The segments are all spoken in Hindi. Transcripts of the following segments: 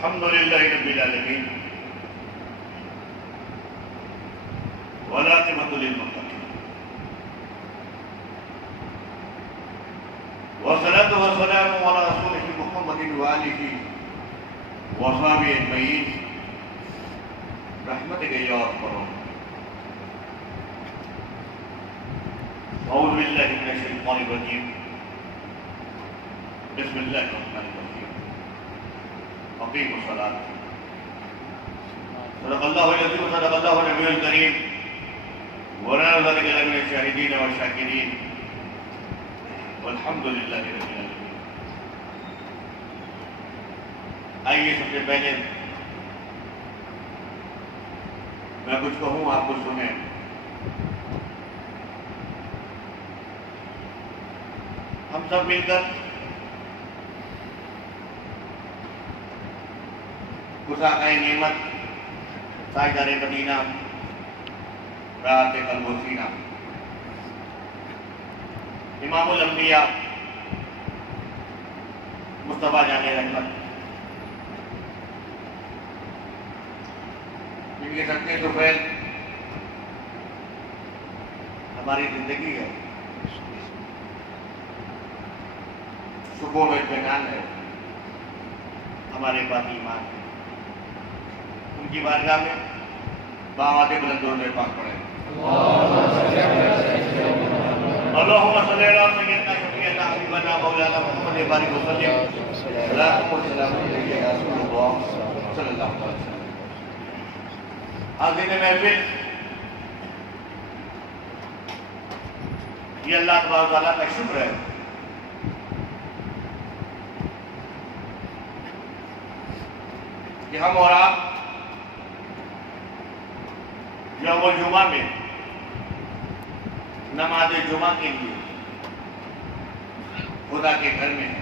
अल्हम्दुलिल्लाहि रब्बिल आलमीन वल आक़िबतु लिल मुत्तक़ीन वस्सलातु वस्सलामु अला रसूलिहि मुहम्मदिन व आलिहि व अस्हाबिहि अजमईन रहमतिक या अरहमर औज़ु बिल्लाहि मिनश शैतानिर रजीम बिस्मिल्लाहिर रहमानिर रहीम अक़ीमुस सलात सदक़ल्लाहुल अज़ीम व सदक़ल्लाहुन नबियुल करीम व नहनु ज़ालिका मिनश शाहिदीन व शाकिरीन वल्हम्दुलिल्लाहि रब्बिल आलमीन। आइए सबसे पहले मैं कुछ कहूँ, आप कुछ सुने। हम सब मिलकर खुशाकाए नेमत साइदारे मदीना रात कलबोसीना इमामुल अंबिया मुस्तफा जाने रहमत इनके सत्य सुफैल हमारी जिंदगी है, सुकून और इत्मीनान है, हमारे पास ईमान है। उनकी बारगाह में बावादे बुलंद दरूद पाक पढ़े। अल्लाहुम्मा सल्लि अला सय्यिदना शफीअना हबीबना मौलाना मुहम्मद बारिक वसल्लम सल्लल्लाहु अलैहि वसल्लम। हाज़िर महफिल, ये अल्लाह तबारक व तआला का शुक्र है कि हम और आप यौमुल जुमा में नमाज जुमा के लिए खुदा के घर में है।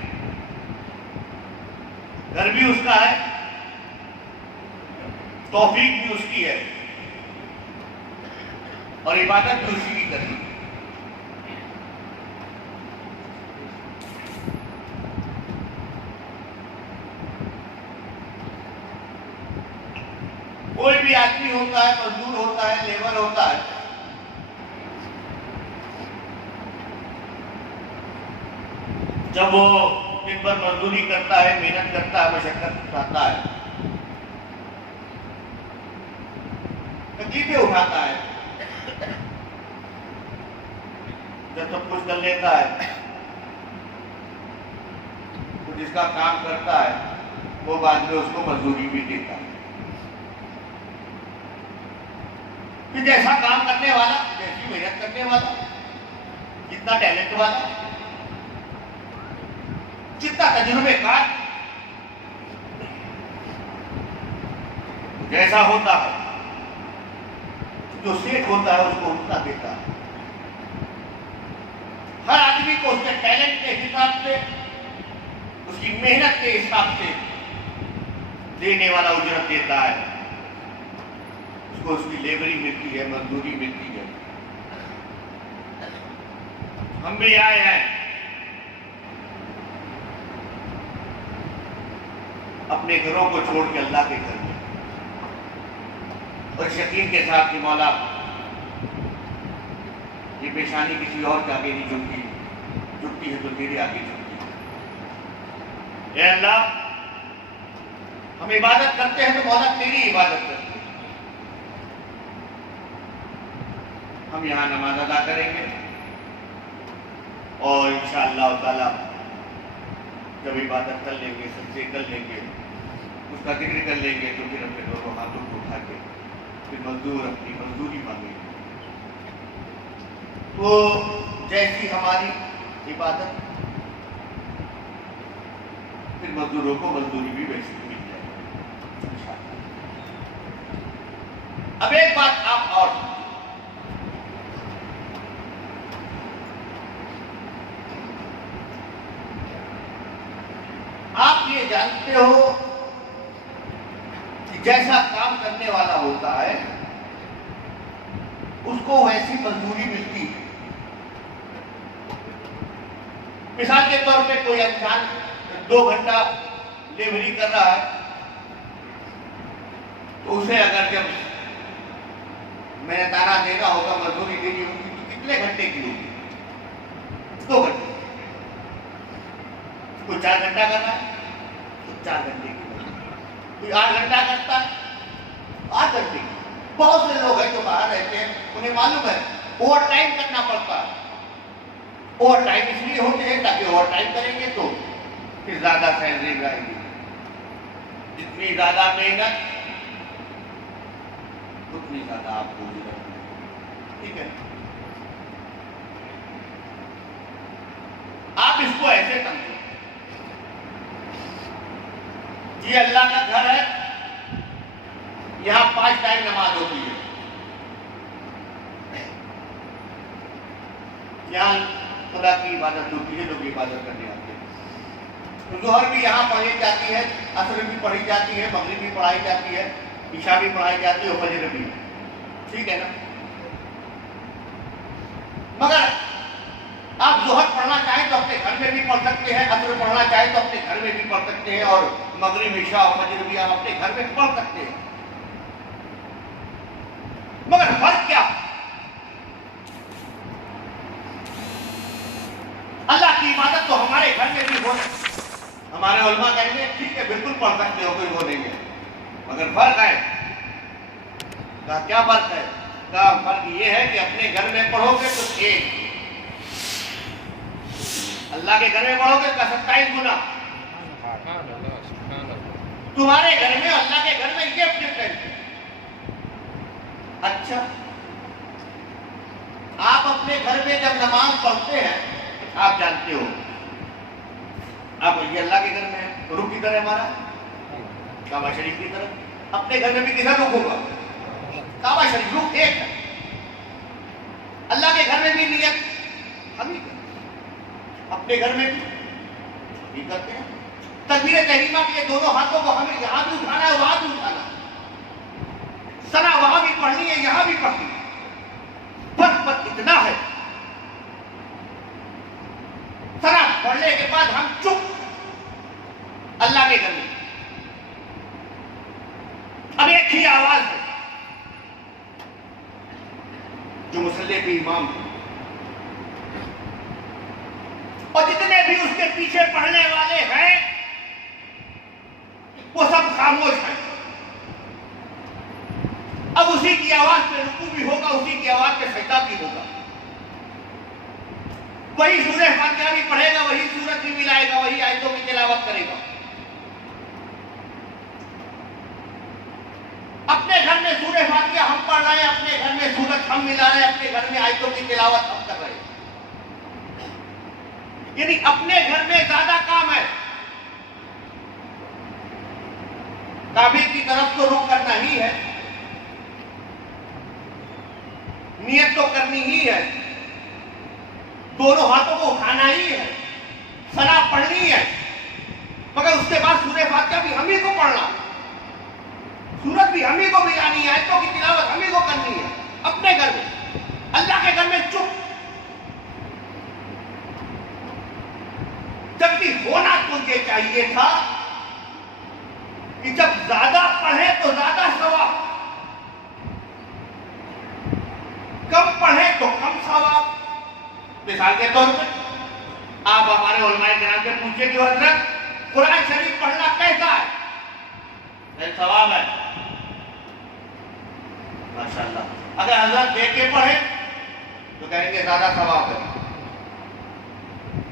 घर भी उसका है, तौफीक भी उसकी है और इबादत भी उसी की करनी है। कोई भी आदमी होता है, मजदूर होता है, लेबर होता है, जब वो दिन भर मजदूरी करता है, मेहनत करता है, मशक्कत उठाता है, तकलीफें उठाता है, जब सब कुछ कर लेता है तो जिसका काम करता है वो बाद में उसको मजदूरी भी देता है। कि जैसा काम करने वाला, जैसी मेहनत करने वाला, जितना टैलेंट वाला, जितना तजुर्बेकार, जैसा होता है, जो सेठ होता है उसको उतना देता है। हर आदमी को उसके टैलेंट के हिसाब से, उसकी मेहनत के हिसाब से देने वाला उजरत देता है, उसको उसकी लेबरी मिलती है, मजदूरी मिलती है। हम भी आए हैं अपने घरों को छोड़ के अल्लाह के घर में, और यकीन के साथ कि मौला ये पेशानी किसी और के आगे नहीं झुकती, झुकती है तो तेरे आगे झुकती है। ए अल्लाह, हम इबादत करते हैं तो मौला तेरी इबादत करते हैं। हम यहाँ नमाज अदा करेंगे और इंशाअल्लाह ताला जब इबादत कर लेंगे, सच्चे कर लेंगे, उसका जिक्र कर लेंगे तो फिर अपने दोनों हाथों को उठा के फिर मजदूर अपनी मजदूरी मांगेंगे। तो जैसी हमारी इबादत, फिर मजदूरों को मजदूरी भी वैसी मिल जाएगी। अब एक बात आप और, आप ये जानते हो कि जैसा काम करने वाला होता है उसको वैसी मजदूरी मिलती है। मिसाल के तौर पे कोई इंसान 2 घंटा लेबरी कर रहा है तो उसे अगर जब मैंने ताना देना होगा, मजदूरी देनी होगी, तो कितने घंटे की होगी? 2 घंटे। कोई 4 घंटा करना है तो 4 घंटे की होगी। कोई 8 घंटा करता है 8 घंटे की। बहुत से लोग हैं जो बाहर रहते हैं, उन्हें मालूम है ओवर टाइम करना पड़ता है। ओवर टाइम इसलिए होते हैं ताकि ओवर टाइम करेंगे तो फिर ज्यादा सैलरी आएगी। जितनी ज्यादा मेहनत उतनी ज्यादा आपको उजरत मिलेगी। ठीक है, आप इसको ऐसे समझो, ये अल्लाह का घर है, यहां 5 टाइम नमाज होती है। यहां खुदा की इबादत होती है, लोग इबादत करने आते हैं। तो जोहर भी यहां पढ़ी जाती है, असर भी पढ़ी जाती है, मगरिब भी पढ़ाई जाती है, ईशा भी पढ़ाई जाती है और फजर भी। ठीक है ना? मगर आप जोहर पढ़ना चाहें तो अपने घर में भी पढ़ सकते हैं, असर पढ़ना चाहें तो अपने घर में भी पढ़ सकते हैं, और मगरिब, ईशा और फजर भी आप अपने घर में पढ़ सकते हैं। मगर फर्क क्या? अल्लाह की इबादत तो हमारे घर में भी होना। हमारे उलमा कहेंगे ठीक है, बिल्कुल पढ़ सकते हो, कोई वो नहीं है, मगर फर्क है। क्या फर्क है? फर्क ये है कि अपने घर में पढ़ोगे तो 1, अल्लाह के घर में पढ़ोगे तो 27 गुना। तुम्हारे घर में अल्लाह के घर में ये डिफरेंस है। अच्छा, आप अपने घर में जब नमाज पढ़ते हैं, आप जानते हो आप ये अल्लाह के घर में है, रुख की तरह हमारा काबा शरीफ की तरह। अपने घर में भी किधर रुख होगा? काबा शरीफ रुख एक है। अल्लाह के घर में भी नियत हम ही करते हैं, अपने घर में भी करते हैं। तकबीर तहरीमा के दोनों हाथों को हमें यहां भी उठाना है, वहां भी उठाना है। सना वहां भी पढ़नी है, यहां भी पढ़नी है। फर्क इतना है, सना पढ़ने के बाद हम चुप अल्लाह के घर में। अब एक ही आवाज है जो मुसल्ले पे इमाम है, और जितने भी उसके पीछे पढ़ने वाले हैं वो सब खामोश हैं। अब उसी की आवाज पे रुकू भी होगा, उसी की आवाज पे सजदा भी होगा, वही सूरह फातिहा भी पढ़ेगा, वही सूरत भी मिलाएगा, वही आयतों की तिलावत करेगा। अपने घर में सूरह फातिहा हम पढ़ रहे हैं, अपने घर में सूरत हम मिला रहे हैं, अपने घर में आयतों की तिलावत हम कर रहे हैं। यानी अपने घर में ज्यादा काम है। काबे की तरफ तो रुख करना ही है, नियत तो करनी ही है, दोनों हाथों को उठाना ही है, सना पढ़नी है, मगर उसके बाद सूरह फातिहा भी हम ही को पढ़ना, सूरत भी हम ही को मिलानी है, आयतों की तिलावत हम ही को करनी है अपने घर में। अल्लाह के घर में चुप। जबकि होना तो ये चाहिए था कि जब ज्यादा पढ़े तो ज्यादा सवाब, कम पढ़े तो कम सवाब। मिसाल के तौर पर आप हमारे उलमाए किराम से पूछे कि हजरत कुरान शरीफ पढ़ना कैसा है? सवाब है माशाअल्लाह। अगर हजरत देख के पढ़े तो कहेंगे ज्यादा सवाब है।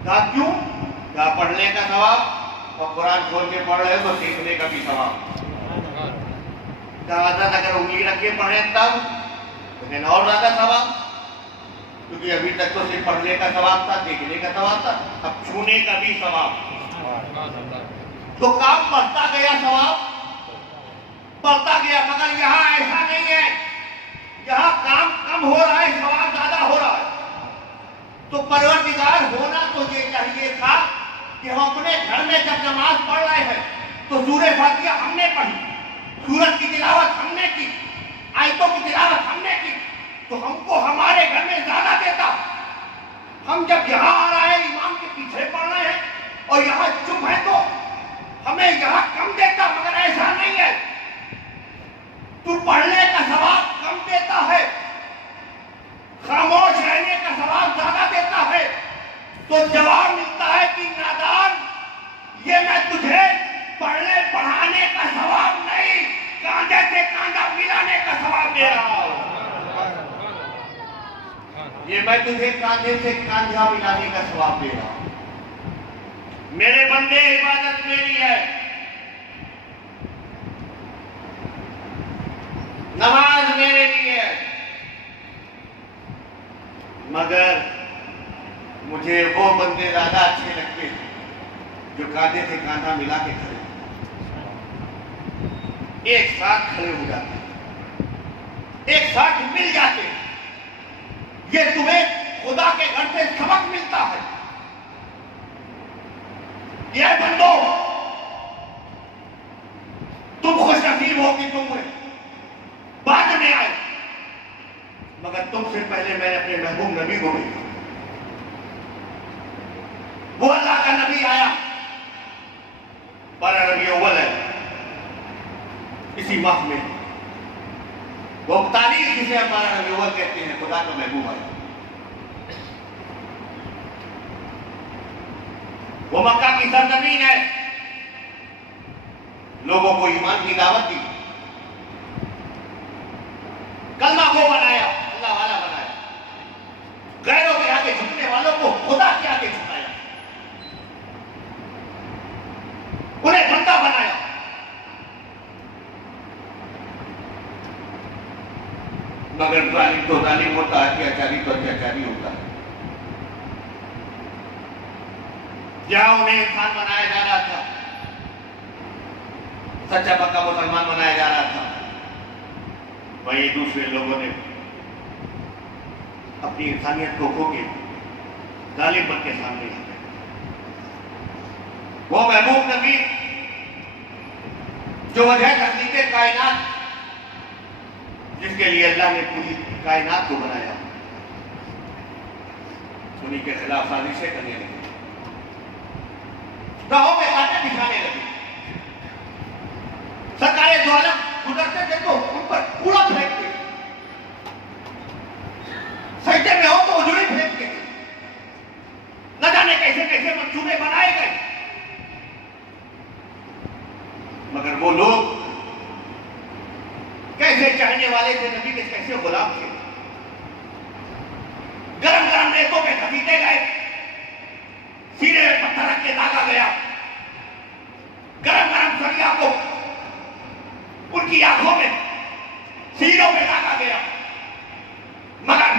कहा क्यों? कहा पढ़ने का सवाब, और कुरान खोल के पढ़ रहे तो सीखने का भी सवाब। कहा हजरत अगर उंगली रख के पढ़े तब तो और ज्यादा सवाब, क्योंकि अभी तक तो सिर्फ पढ़ने का सवाब था, देखने का सवाब था, अब छूने का भी सवाब। तो काम बढ़ता गया, सवाब बढ़ता गया। मगर यहाँ ऐसा नहीं है, यहाँ काम कम हो रहा है, सवाब ज्यादा हो रहा है। तो परवरदिगार होना तो ये चाहिए था कि हम अपने घर में जब नमाज पढ़ रहे हैं तो सूरह फातिहा हमने पढ़ी, सूरत की तिलावत हमने की, आयतों की तिलावत हमने की, तो हमको हमारे घर में ज्यादा देता। हम जब यहाँ आ रहे हैं, इमाम के पीछे पढ़ रहे हैं और यहाँ चुप है तो हमें यहाँ कम देता। मगर ऐसा नहीं है, तो जवाब मिलता है कि नादान, ये मैं तुझे पढ़ने पढ़ाने का सवाब नहीं, कांधे से कांधा मिलाने का सवाब दे रहा हूं। ये मैं तुझे कांधे से कांधा मिलाने का सवाब दे रहा हूं। मेरे बंदे, इबादत मेरी है, नमाज मेरे लिए है, मगर मुझे वो बंदे ज्यादा अच्छे लगते हैं जो कांधे से कांधा मिला के खड़े, एक साथ खड़े हो जाते, एक साथ मिल जाते। ये तुम्हें खुदा के घर से सबक मिलता है। ये बंदो, तुम खुशनसीब हो कि तुम बाद में आए, मगर तुमसे पहले मैंने अपने महबूब नबी को भेजा। वो अल्लाह का नबी आया, 12 रबी अव्वल है, इसी माह में वो तारीख जिसे हम 12 रबी अव्वल कहते हैं, खुदा का महबूब आया। वो मक्का की सरजमीन है, लोगों को ईमान की दावत दी, कलमा को बनाया, अल्लाह वाला बनाया, गैरों के आगे झुकने वालों को खुदा के आगे झुकाया, उन्हें बंदा बनाया। मगर जालिम तो जालिम होता है, अत्याचारी तो अत्याचारी होता है। जहां उन्हें इंसान बनाया जा रहा था, सच्चा पक्का मुसलमान बनाया जा रहा था, वहीं दूसरे लोगों ने अपनी इंसानियत को खो के जालिम बन के सामने आ गए। वो महबूब नबी जो वजह तख्लीक़े कायनात, जिसके लिए अल्लाह ने पूरी कायनात को बनाया, उन्हीं के खिलाफ साजिशें करने लगे, राहों में कांटे दिखाने लगे। सरकारें जो आलम गुजरते थे तो उन पर कूड़ा फेंकते, सजदे में हो तो उजड़ी फेंकते, न जाने कैसे कैसे मंसूबे बनाए गए। मगर वो लोग कैसे चाहने वाले थे नबी के, कैसे गुलाम थे। गरम गरम रेतों पे घसीटे गए, सीने में पत्थर रख के दागा गया, गरम गरम सरिया को उनकी आंखों में, सीनों में दागा गया। मगर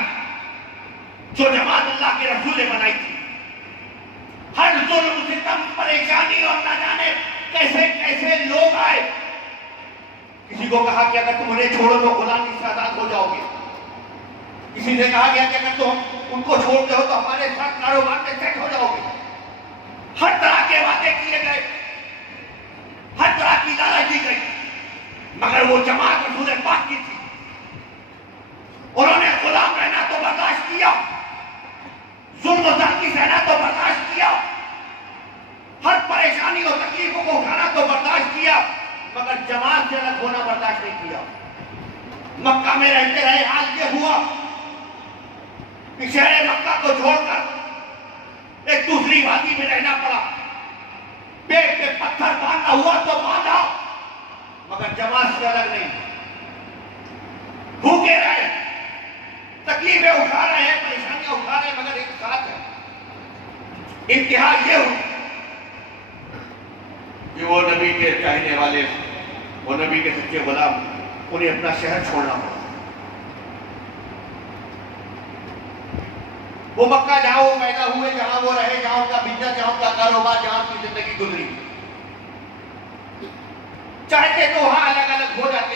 जो जमात अल्लाह के रसूल ने बनाई थी, हर जुल्म सितम परेशानी और न जाने कैसे कैसे लोग आए। किसी को कहा कि अगर तुम उन्हें छोड़ो तो गुलामी से आजाद हो जाओगे, किसी ने कहा गया कि अगर तुम उनको छोड़ते हो तो हमारे साथ कारोबार में सेट हो जाओगे। हर तरह के वादे किए गए, हर तरह की लालच दी गई, मगर वो जमात रसूल पाक की थी, उन्होंने गुलाम रहना तो बर्दाश्त किया, जुल्म की सहना तो बर्दाश्त किया, हर परेशानी और तकलीफों को उठाना तो बर्दाश्त किया, मगर जमात से अलग होना बर्दाश्त नहीं किया। मक्का में रहते रहे हाल ये हुआ कि शहर मक्का को छोड़कर एक दूसरी वादी में रहना पड़ा। पेट पे पत्थर बांधना हुआ तो बांधा, मगर जमात से अलग नहीं। भूखे रहे, तकलीफें उठा रहे हैं, परेशानियां उठा रहे हैं, मगर एक साथ है। इंतहा ये हुई कि वो नबी के चाहने वाले, वो नबी के सच्चे गुलाम, उन्हें अपना शहर छोड़ना पड़ा। वो मक्का जहां वो पैदा हुए, जहां वो रहे, जहां उनका बिजनेस, जहां उनका कारोबार, जहां उनकी जिंदगी गुजरी, चाहते तो वहां अलग अलग हो जाते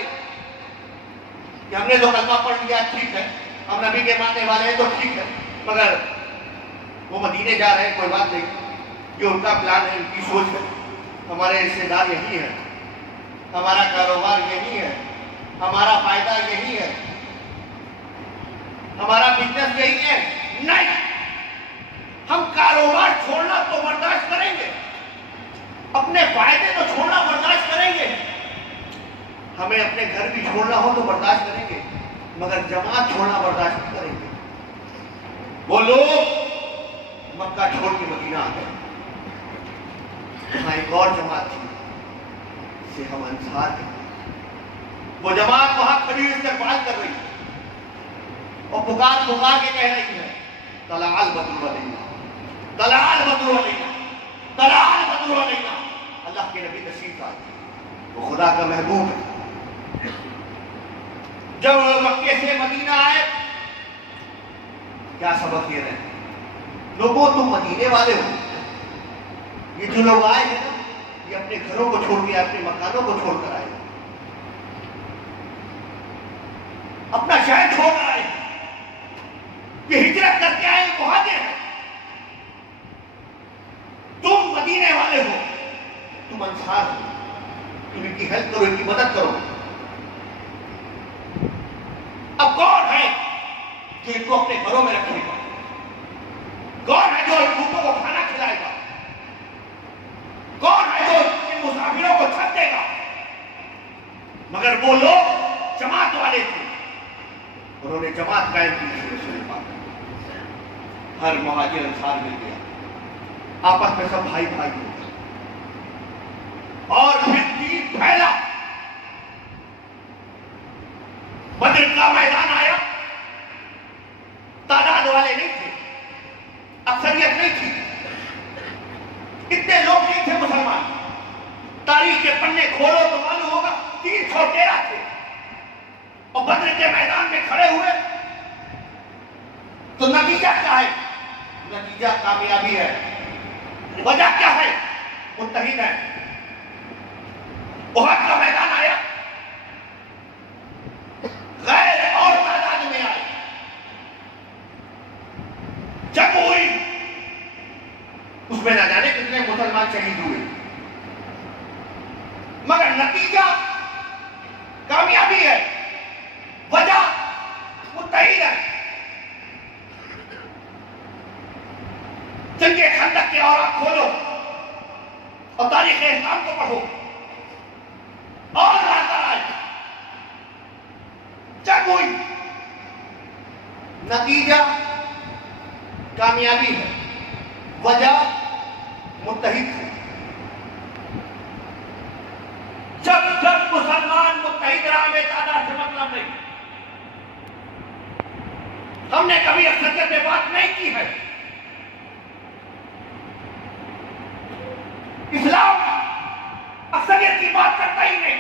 कि हमने तो कलमा पढ़ लिया, ठीक है, हम नबी के मानने वाले हैं तो ठीक है, मगर वो मदीने जा रहे हैं, कोई बात नहीं, ये उनका प्लान है, उनकी सोच है। हमारे रिश्तेदार यही है, हमारा कारोबार यही है, हमारा फायदा यही है, हमारा बिजनेस यही है। नहीं, हम कारोबार छोड़ना तो बर्दाश्त करेंगे, अपने फायदे तो छोड़ना बर्दाश्त करेंगे, हमें अपने घर भी छोड़ना हो तो बर्दाश्त करेंगे, मगर जमात छोड़ना बर्दाश्त नहीं करेंगे। वो लोग मक्का छोड़ के मदीना आ गए। वहां एक और जमात थी जिसे हम अंसार कहते हैं। वो जमात वहां खड़ी इस्तकबाल कर रही है और पुकार पुकार के कह रही है, तलाल बदरू अलैना, तलाल बदरू अलैना, तलाल बदरू अलैना। अल्लाह के नबी तशरीफ लाए, वो खुदा का महबूब है। जब मक्के से मदीना आए, क्या सबक ये रहे, लोगों तुम मदीने वाले हो। ये जो लोग आए हैं ना, ये अपने घरों को छोड़ के, अपने मकानों को छोड़कर आए, अपना शहर छोड़कर आए, ये हिजरत करके आए, मुहाजिर हैं। तुम मदीने वाले हो, तुम अंसार हो, तुम इनकी हेल्प करो, इनकी मदद करो। अब कौन है जो इनको अपने घरों में रखेगा? कौन है जो इन भूखों को खाना खिलाएगा? कौन है जो इन मुसाफिरों को छत देगा? मगर वो लोग जमात वाले थे, उन्होंने जमात कायम की थी। रसूल पाक हर मुहाजिर अंसार मिल गया, आपस में सब भाई भाई हो गए और फिर दीन फैला। बद्र का मैदान आया, तादाद वाले नहीं थे, अक्सरियत नहीं थी, इतने लोग नहीं थे मुसलमान। तारीख के पन्ने खोलो तो मालूम होगा 313 थे, और बद्र के मैदान में खड़े हुए। तो नतीजा क्या है? नतीजा कामयाबी है। वजह क्या है? मुत्तहिद है। उहद का मैदान आया, गैर और तादाद में आए, जंग हुई, उसमें न जाने कितने मुसलमान शहीद हुए, मगर नतीजा कामयाबी है। वजह मुत्तहिद है। जंगे खंदक के औरात खोलो और तारीख इस्लाम को पढ़ो और जंग हुई, नतीजा कामयाबी है, वजह मुत्तहिद है। जब जब मुसलमान मुत्तहिद रहा, में तादाद से मतलब नहीं। हमने कभी अक्सरियत में बात नहीं की है। इस्लाम अक्सरियत की बात करता ही नहीं।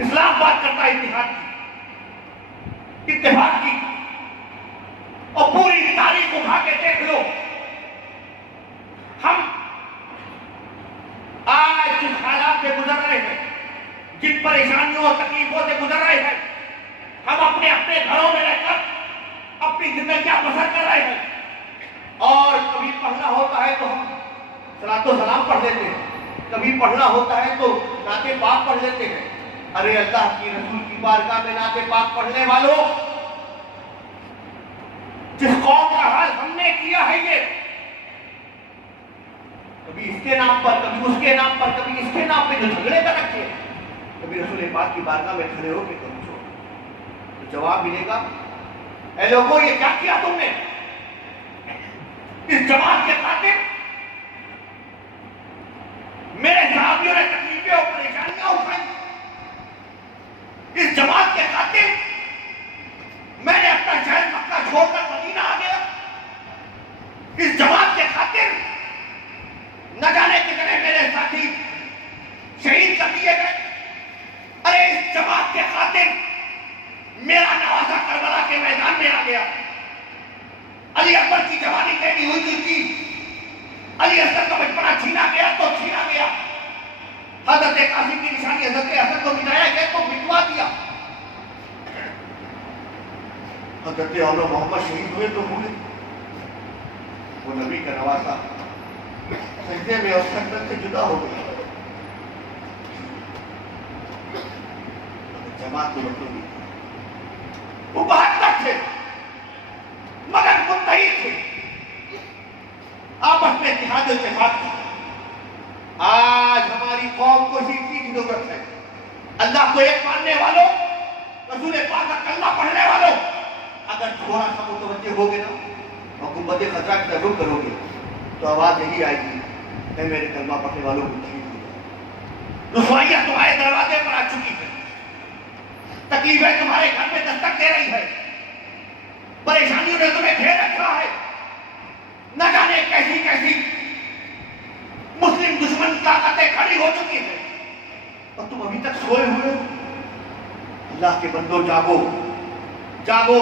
इस्लाम बात करता है इत्तेहाद की, इत्तेफाक की। और पूरी तारीख उठा के देख लो, हम आज जिस हालात से गुजर रहे हैं, जिन परेशानियों और तकलीफों से गुजर रहे हैं, हम अपने अपने घरों में रहकर अपनी जिंदगियां बसर कर रहे हैं। और कभी पढ़ना होता है तो हम सलातो सलाम पढ़ लेते हैं, कभी पढ़ना होता है तो नाते पाक पढ़ लेते हैं। अरे अल्लाह की रसूल की बारगाह में नाते पाक पढ़ने वालों, जिस कौम का हाल हमने किया है, ये कभी इसके नाम पर, कभी उसके नाम पर, कभी इसके नाम पे जो झगड़े कर रखे, कभी रसूल पाक की बारगाह में खड़े होकर कभी तो जवाब मिलेगा, ऐ लोगों ये क्या किया तुमने? इस जमात के खातिर मेरे सहाबियों ने तकलीफें और परेशानियां उठाई। इस जमात के खातिर मैंने अपना शहर मक्का छोड़कर मदीना आ गया। इस जमात के खातिर न जाने कितने मेरे साथी शहीद कर दिए गए। अरे इस जमात के खातिर मेरा नवासा करबला के मैदान में आ गया। अली अकबर की जवानी कैदी हुई थी, अली असगर का बचपना छीना गया तो छीना गया। हजरत कासिम की निशानी हजरत हसन को मिटाया गया तो मिटवा दिया। हजरत औलो मोहम्मद शहीद हुए तो हुए, वो नबी का नवासा सजदे में और संगत से जुदा हो गया। जमात को मतलब वो 72 थे, मगर मुत्तहिद थे, आपस में इत्तेहाद इत्तेफाक था। आज हमारी कौम को इसी की जरूरत है। अल्लाह को एक मानने वालों, रसूल पाक का कलमा पढ़ने वालों, अगर थोड़ा सा मुतवज्जे होगे ना और गुंबद खतरा की तरफ रुख करोगे तो आवाज यही आएगी, है मेरे कलमा पढ़ने वालों को ठीक हो जाए। रुसवाइयां तुम्हारे दरवाजे पर आ चुकी है, तकलीफें तुम्हारे घर में दस्तक दे रही है, परेशानियों ने तुम्हें घेर रखा है, न जाने कैसी कैसी मुस्लिम दुश्मन ताकतें खड़ी हो चुकी है और तुम अभी तक सोए हुए हो। अल्लाह के बंदो जागो, जागो,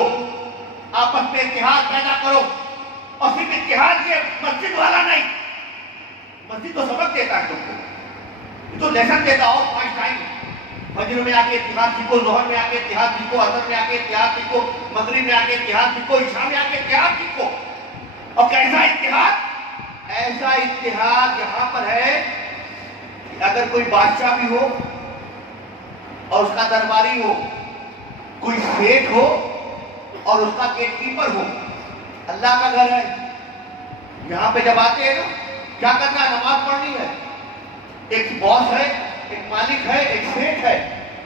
आपस में इत्तेहाद पैदा करो। और सिर्फ इत्तेहाद ये मस्जिद वाला नहीं, मस्जिद तो सबक देता है तुमको, ये तो लेसन देता हो 5 टाइम। फजर में आके इत्तेहाद सीखो, जोहर में आके इत्तेहाद सीखो, असर में आके इत्तेहाद सीखो, मगरिब में आके इत्तेहाद सीखो, इशा में आके इत्तेहाद सीखो। और कैसा इत्तेहाद? ऐसा इत्तेहाद यहां पर है कि अगर कोई बादशाह भी हो और उसका दरबारी हो, कोई सेठ हो और उसका गेटकीपर हो, अल्लाह का घर है। यहां पे जब आते हैं ना, क्या करना है? नमाज पढ़नी है। एक बॉस है, एक मालिक है, एक सेठ है,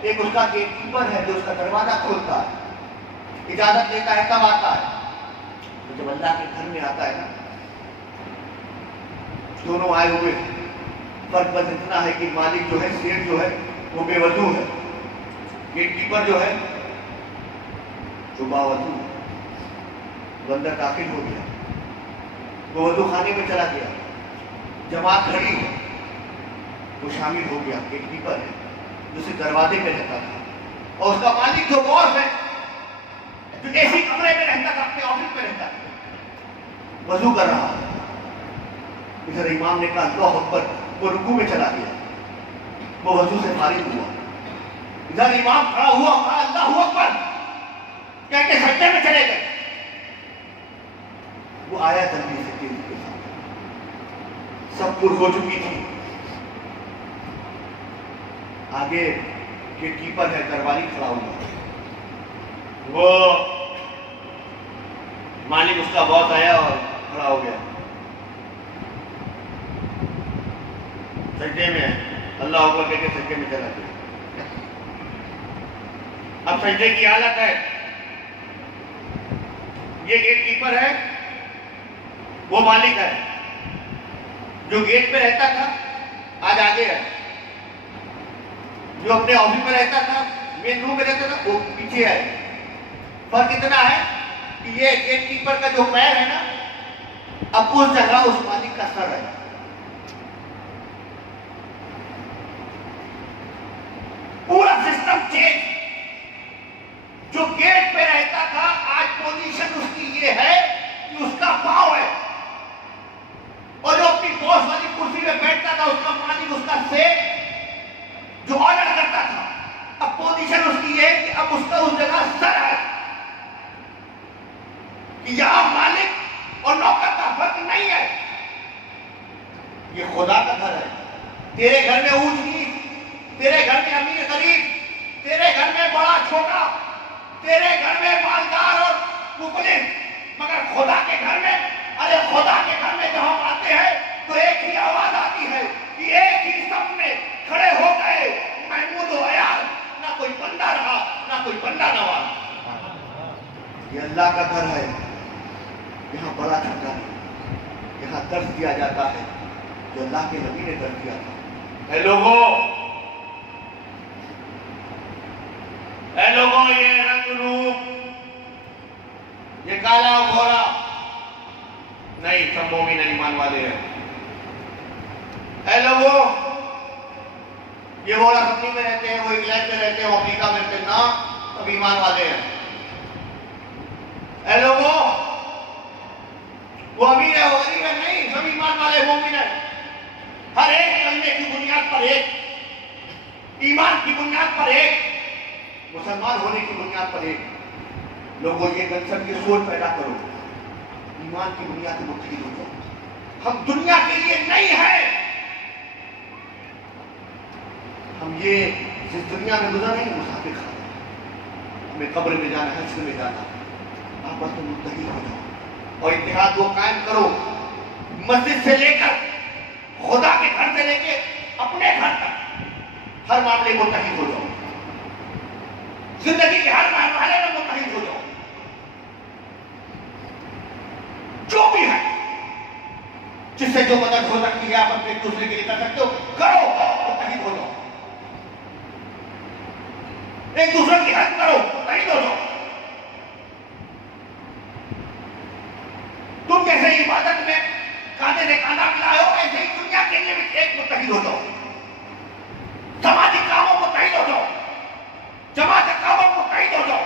एक उसका गेटकीपर है जो उसका दरवाजा खोलता है, इजाजत देता है, तब आता है। तो जब अल्लाह के घर में आता है ना, दोनों आए हुए, फर्क बस इतना है कि मालिक जो है, सेठ जो है वो बेवजू है, गेटकीपर जो है जो बावजू है। वो अंदर दाखिल हो गया, वो वजू खाने में चला गया, जमात खड़ी है, वो शामिल हो गया। गेटकीपर है जो सिर्फ दरवाजे में रहता था, और उसका मालिक जो बॉस है जो ऐसी कमरे में रहता था, अपने ऑफिस में रहता था, वजू कर रहा है। इधर इमाम ने कहा अल्लाहु अकबर, वो रुकू में चला गया, वो वजू से फारिग हुआ। इधर इमाम खड़ा हुआ, कहा अल्लाहु अकबर, कह के सज्जे में चले गए। वो आया जल्दी से तेजी के साथ, सब पुर हो चुकी थी। आगे गेटकीपर है, दरबारी खड़ा हुआ, वो मालिक उसका बॉस आया और खड़ा हो गया, सज्जे में अल्लाह अकबर कहकर सज्जे में चला गया। अब सज्जे की हालत है, ये गेटकीपर है, वो मालिक है, जो गेट पे रहता था आज आगे है, जो अपने ऑफिस में रहता था, मेन रूम में रहता था, वो पीछे है। फर्क इतना है कि ये गेटकीपर का जो पैर है ना, अब उस जगह उस मालिक का सर है। पूरा सिस्टम चेंज। जो गेट पे रहता था, आज पोजीशन उसकी ये है कि उसका पांव है, और जो अपनी बॉस वाली कुर्सी में बैठता था, उसका मालिक, उसका सेठ जो ऑर्डर करता था, अब पोजीशन उसकी ये है कि अब उसका उस जगह सर है, कि यहां मालिक और नौकर का फर्क नहीं है। ये खुदा का घर है। तेरे घर में ऊंच नीच, तेरे घर में अमीर गरीब, तेरे घर में बड़ा छोटा, तेरे घर में मालदार और मुफलिस, मगर खुदा के घर में, अरे खुदा के घर में जब हम आते हैं तो एक ही आवाज आती है कि एक ही सब में खड़े हो गए महमूद और अयाल, ना कोई बंदा रहा ना कोई बंदा नवाज। ये अल्लाह का घर है, यहाँ बड़ा छोटा नहीं, यहाँ दर्ज दिया जाता है जो अल्लाह के नबी ने दर्ज दिया था। ऐ लोगों, ये रंग रूप, ये काला घोड़ा नहीं, सब मोमिन ईमान वाले हैं। ऐ लोगों, ये घोड़ा सपनी में रहते हैं, वो इंग्लैंड में रहते हैं, अफ्रीका में रहते हैं, ना सब ईमान वाले हैं। ऐ लोगों, वो अमीर है, वो गरीब है, नहीं, सब ईमान वाले मोमिन है। हर एक कलमे की बुनियाद पर एक, ईमान की बुनियाद पर एक, मुसलमान होने की बुनियाद पर एक। लोगों, ये कंसेप्ट की सोच पैदा करो, ईमान की बुनियाद पर मुत्तकिल हो जाओ। हम दुनिया के लिए नहीं है, हम ये जिस दुनिया में गुजर रहे हैं मुसाफिर खाना, हमें कब्र में जाना, हश्र में जाना। आपस में मुत्तकिल हो जाओ और इत्तेहाद वो कायम करो, मस्जिद से लेकर खुदा के घर से लेके अपने घर तक हर मामले में मुत्तहिद हो जाओ, जिंदगी के हर मामले में मुत्तहिद हो जाओ। जिससे जो मदद हो सकती है आप अपने एक दूसरे के लिए कर सकते हो, करो, मुत्तहिद हो जाओ। एक दूसरे की हेल्प करो, मुत्तहिद हो जाओ। तुम जैसे इबादत में कांधे से कांधा मिलाए हो, ऐसे ही दुनिया के लिए भी एक मुत्तहिद हो जाओ। समाजी कामों को मुत्तहिद हो जाओ, जमात के कामों को मुत्तहिद हो जाओ,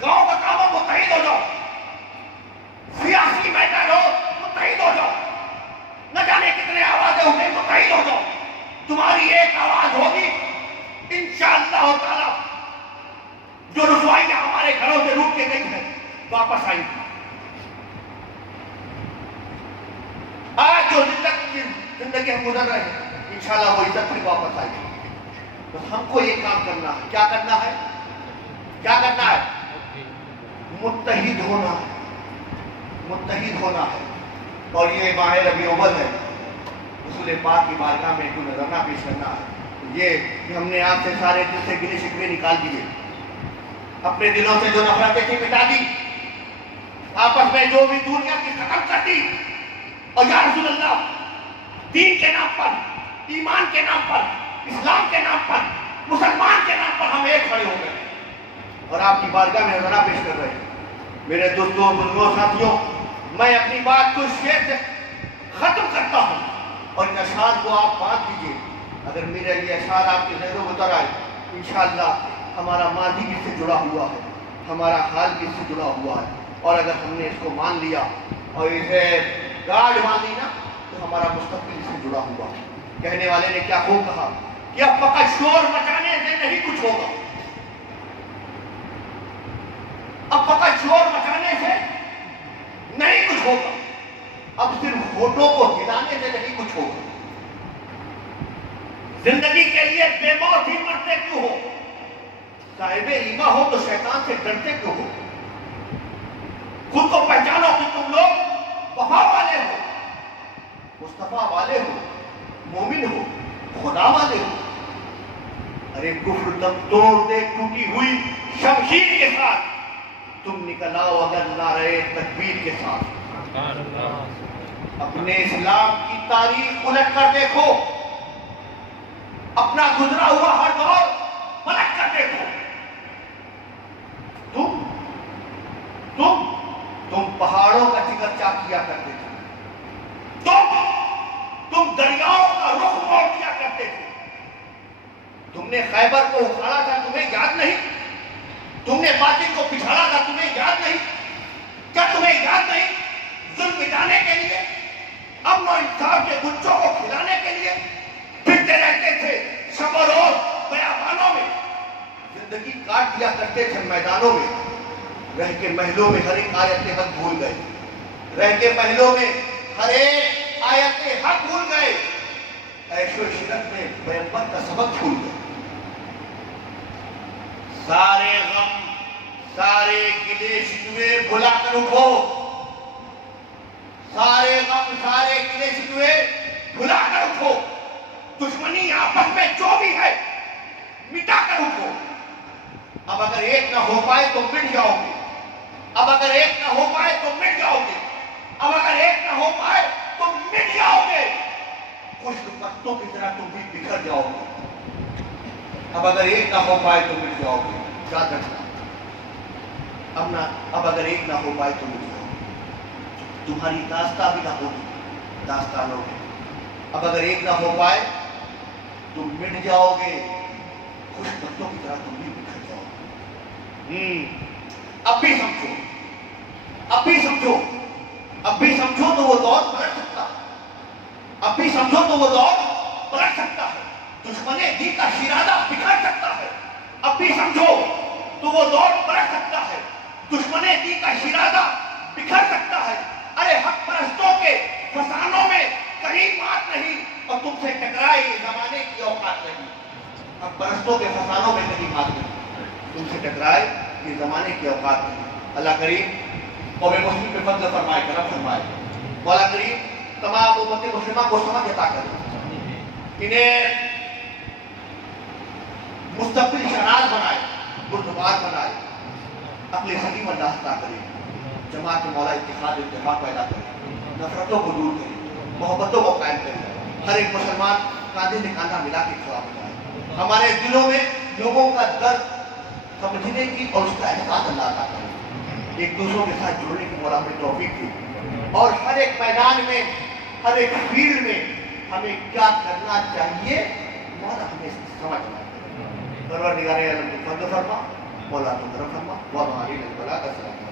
गांव का कामों को मुत्तहिद हो जाओ, सियासी मैदान हो मुत्तहिद हो जाओ। न जाने कितने आवाजें होंगे, मुत्तहिद हो जाओ। तुम्हारी एक आवाज होगी, इंशाअल्लाह ताला जो रुसवाइयां हमारे घरों से रूठ के गई है वापस आएंगी। आज जो जिंदगी हम गुजर रहे हैं, इंशाअल्लाह वो इज्जत फिर वापस आएगी। तो हमको ये काम करना है। क्या करना है? क्या करना है? मुत्तहिद होना है, मुत्तहिद होना है। और ये माह रबीउल अव्वल है, रसूल पाक की बारगाह में कोई नजराना पेश करना है। ये कि हमने आपसे सारे दिल से गिले शिकवे निकाल दिए, अपने दिलों से जो नफरतें थी मिटा दी, आपस में जो भी दूरियां थी खत्म कर दी। और या रसूल अल्लाह, दीन के नाम पर, ईमान के नाम पर, इस्लाम के नाम पर, मुसलमान के नाम पर हम एक खड़े हो गए और आपकी बारगाह में नजराना पेश कर रहे हैं। मेरे दोस्तों, बुजुर्गों, साथियों, मैं अपनी बात को इस शेर से खत्म करता हूं और इन अशआर को आप बांट लीजिए। अगर मेरे ये अशआर आपके ज़हनों में उतर आए, इंशाअल्लाह हमारा माजी भी इससे जुड़ा हुआ है, हमारा हाल भी इससे जुड़ा हुआ है। और अगर हमने इसको मान लिया और इसे गाढ़ मान ली ना, तो हमारा मुस्तकबिल इससे जुड़ा हुआ है। कहने वाले ने क्या खूब कहा कि अब फकत शोर मचाने से नहीं कुछ होगा, अब फकत शोर मचाने से नहीं कुछ होगा, अब सिर्फ होठों को हिलाने से नहीं कुछ होगा। जिंदगी के लिए बेमौत ही मरते क्यों हो? साहिबे ईमा हो तो शैतान से डरते क्यों हो? खुद को पहचानो कि तुम लोग वफा वाले हो, मुस्तफा वाले हो, मोमिन हो, खुदा वाले हो। अरे कुफ्र दम तोड़ दे टूटी हुई शमशीर के साथ, तुम निकल आओ अगर नारे तकबीर के साथ। अपने इस्लाम की तारीख उलट कर देखो, अपना गुजरा हुआ हर दौर पलट कर देखो। तुम पहाड़ों का जिक्र क्या किया करते थे, तुम दरियाओं का रुख मोड़ दिया करते थे। तुमने खैबर को उखाड़ा था, तुम्हें याद नहीं? तुमने बातिल को पिछाड़ा था, तुम्हें याद नहीं? क्या तुम्हें याद नहीं? जुल्म मिटाने के लिए, अमन और इंसाफ के गुच्छों को खिलाने के लिए फिरते रहते थे शब और रोज बयाबानों में, जिंदगी काट दिया करते थे मैदानों में। रह के महलों में हर एक आयत हक भूल गए, रह के महलों में हर एक आयत हक भूल गए, ऐशो इशरत में पैगंबर का सबक भूल गए। सारे गम, सारे गिले शिकवे भुला कर उठो, सारे गम, सारे गिले शिकवे भुला कर उठो। दुश्मनी आपस में जो भी है मिटा कर उठो। अब अगर एक ना हो पाए तो मिट जाओगे, अब अगर एक ना हो पाए तो मिट जाओगे, अब अगर एक ना हो पाए तो मिट जाओगे। खुश्क पत्तों की तरह तुम भी बिखर जाओगे। अब अगर एक ना हो पाए तो मिट जाओगे, याद रखना। अब अगर एक ना हो पाए तो मिट जाओगे। तुम्हारी दास्तां भी ना होगी दास्तानों में। अब अगर एक ना हो पाए तो मिट जाओगे, खुश्क पत्तों की तरह तुम भी बिखर जाओगे। अब भी समझो, अब भी समझो, अब भी समझो तो वो दौर पलट सकता है, अब भी समझो तो वो दौर पलट सकता है। दुश्मने दी का शिरादा बिखर सकता है, अब भी समझो तो वो दौर पलट सकता है। दुश्मने दी का शिरादा बिखर सकता है। अरे हक परस्तों के फसानों में कहीं बात नहीं और तुमसे टकराए ये जमाने की औकात नहीं। हक परस्तों के फसानों में कहीं बात नहीं, तुमसे टकराए ये जमाने की औकात नहीं। अल्लाह करीम कौम मुस्लिम पे फजल फरमाए, करम फरमाए। मौला करीम तमाम उम्मत मुस्लिमा को समझ अता करे, इन्हें मुस्तक़बिल शहनाज बनाए, गुर्दबार बनाए, अक्ल सलीम अल्लाह अता करे। जमात मौला इत्तिहाद इत्तेफाक पैदा करे, नफरतों को दूर करे, मोहब्बतों को कायम करें। हर एक मुसलमान कांधे से कांधा मिला के खड़ा होता है। हमारे दिलों में लोगों का दर्द समझने की और उसका एहसास अल्लाह अता करे। एक दूसरों के साथ जुड़ने की मौला हमें तौफीक दी और हर एक मैदान में, हर एक फील्ड में हमें क्या करना चाहिए मौला हमें समझना है। परवरदिगार आलम को फर्ज फरमा, मौला तो करम फरमा, व हमारी नज़र का सलाम।